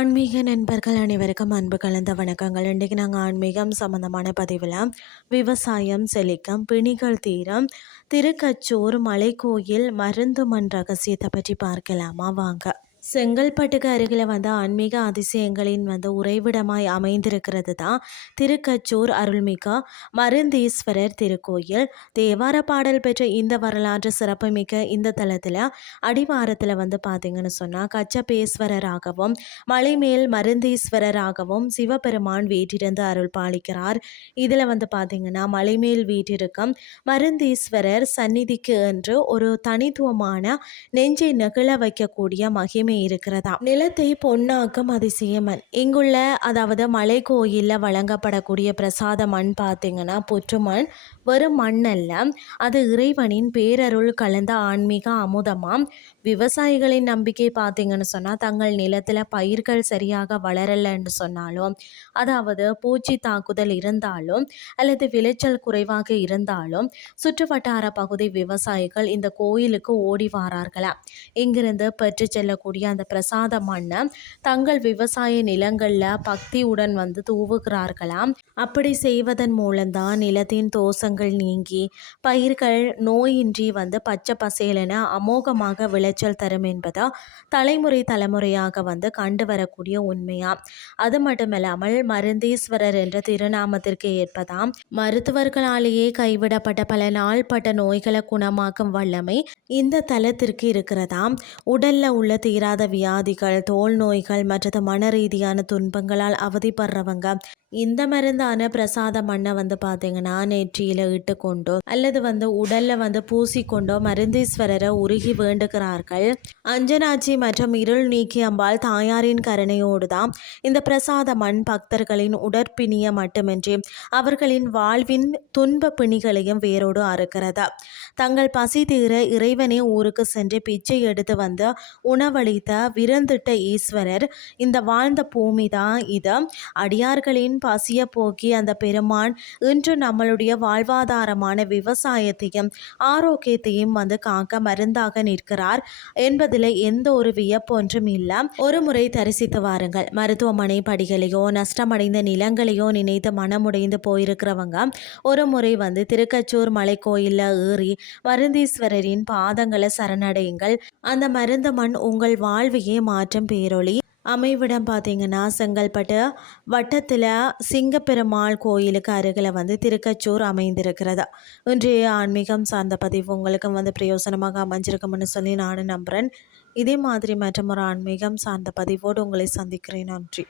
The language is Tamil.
ஆன்மீக நண்பர்கள் அனைவருக்கும் அன்பு கலந்த வணக்கங்கள். இன்றைக்கு நாங்கள் ஆன்மீகம் சம்பந்தமான பதிவில் விவசாயம் செழிக்கும், பிணிகள் தீரம், திருக்கச்சூர் மலைக்கோயில் மருந்து மண் ரகசியத்தை பற்றி பார்க்கலாமா? வாங்க. செங்கல்பட்டுக்கு அருகில் ஆன்மீக அதிசயங்களின் உறைவிடமாய் அமைந்திருக்கிறது தான் திருக்கச்சூர் அருள்மிக்க மருந்தீஸ்வரர் திருக்கோயில். தேவார பாடல் பெற்ற இந்த வரலாற்று சிறப்புமிக்க இந்த தலத்தில் அடிவாரத்தில் பார்த்தீங்கன்னு சொன்னால் கச்சபேஸ்வரராகவும் மலைமேல் மருந்தீஸ்வரராகவும் சிவபெருமான் வீட்டிருந்து அருள் பாலிக்கிறார். இதில் பார்த்தீங்கன்னா மலைமேல் வீட்டிற்கும் மருந்தீஸ்வரர் சந்நிதிக்கு என்று ஒரு தனித்துவமான நெஞ்சை நெகிழ வைக்கக்கூடிய மகிமை இருக்கிறதா. நிலத்தை பொன்னாக்கும் அதிசயமன் இங்குள்ள அதாவது மலை கோயிலில் வழங்கப்படக்கூடிய பிரசாத மண் பார்த்தீங்கன்னா புற்றுமண். வெறும் மண் அல்ல, அது இறைவனின் பேரருள் கலந்த ஆன்மீக அமுதமாம். விவசாயிகளின் நம்பிக்கை பார்த்தீங்கன்னு சொன்னால் தங்கள் நிலத்தில் பயிர்கள் சரியாக வளரலைன்னு சொன்னாலும், அதாவது பூச்சி தாக்குதல் இருந்தாலும் அல்லது விளைச்சல் குறைவாக இருந்தாலும் சுற்று வட்டார பகுதி விவசாயிகள் இந்த கோயிலுக்கு ஓடி வாரார்களாம். இங்கிருந்து பெற்று செல்லக்கூடிய அந்த பிரசாத மண்ணை தங்கள் விவசாய நிலங்களில் பக்தியுடன் தூவுகிறார்களாம். அப்படி செய்வதன் மூலம்தான் நிலத்தின் தோஷங்கள் நீங்கி பயிர்கள் நோயின்றி பச்சை பசேலென அமோகமாக விளைச்சல் தரும் என்பதை தலைமுறையாக கண்டு வரக்கூடிய உண்மையா. அது மட்டுமல்லாமல் மருந்தீஸ்வரர் என்ற திருநாமத்திற்கு ஏற்பதாம் மருத்துவர்களாலேயே கைவிடப்பட்ட பல நாள்பட்ட நோய்களை குணமாக்கும் வல்லமை இந்த தலத்திற்கு இருக்கிறதாம். உடல்ல உள்ள தீராத வியாதிகள், தோல் நோய்கள் மற்றது மன ரீதியான துன்பங்களால் அவதிப்படுறவங்க இந்த மருந்தான பிரசாத மண்ணை பார்த்தீங்கன்னா நெற்றியில இட்டு கொண்டோ அல்லது உடல்ல பூசிக்கொண்டோ மருந்தீஸ்வரரை உருகி வேண்டுகிறார்கள். அஞ்சனாட்சி மற்றும் இருள் நீக்கி அம்பாள் தாயாரின் கருணையோடு தான் இந்த பிரசாத மண் பக்தர்களின் உடற்பிணிய மட்டுமின்றி அவர்களின் வாழ்வின் துன்ப பிணிகளையும் வேரோடு அறுக்கிறது. தங்கள் பசி தீர இறைவனே ஊருக்கு சென்று பிச்சை எடுத்து உணவளித்த விருந்திட்ட ஈஸ்வரர் இந்த வாழ்ந்த பூமி தான் இது. அடியார்களின் பசிய போக்கி அந்த பெருமான் இன்று நம்மளுடைய வாழ்வாதாரமான விவசாயத்தையும் ஆரோக்கியத்தையும் காக்க மருந்தாக நிற்கிறார் என்பதில் எந்த ஒரு வியப்பொன்றும் இல்லை. ஒரு முறை தரிசித்து வாருங்கள். மருத்துவமனை படிகளையோ நஷ்டமடைந்த நிலங்களையோ நினைத்து மனமுடைந்து போயிருக்கிறவங்க ஒரு முறை திருக்கச்சூர் மலை கோயிலில் ஏறி மருந்தீஸ்வரரின் பாதங்களை சரணடையுங்கள். அந்த மருந்து மண் உங்கள் வாழ்வையே மாற்றும் பேரொளி. அமைவிடம் பார்த்தீங்கன்னா செங்கல்பட்டு வட்டத்தில் சிங்கப்பெருமாள் கோயிலுக்கு அருகில் திருக்கச்சூர் அமைந்திருக்கிறது. இன்றைய ஆன்மீகம் சார்ந்த பதிவு உங்களுக்கு பிரயோசனமாக அமைஞ்சிருக்கும்னு சொல்லி நானும் நம்புகிறேன். இதே மாதிரி மற்றும் ஒரு ஆன்மீகம் சார்ந்த பதிவோடு உங்களை சந்திக்கிறேன். நன்றி.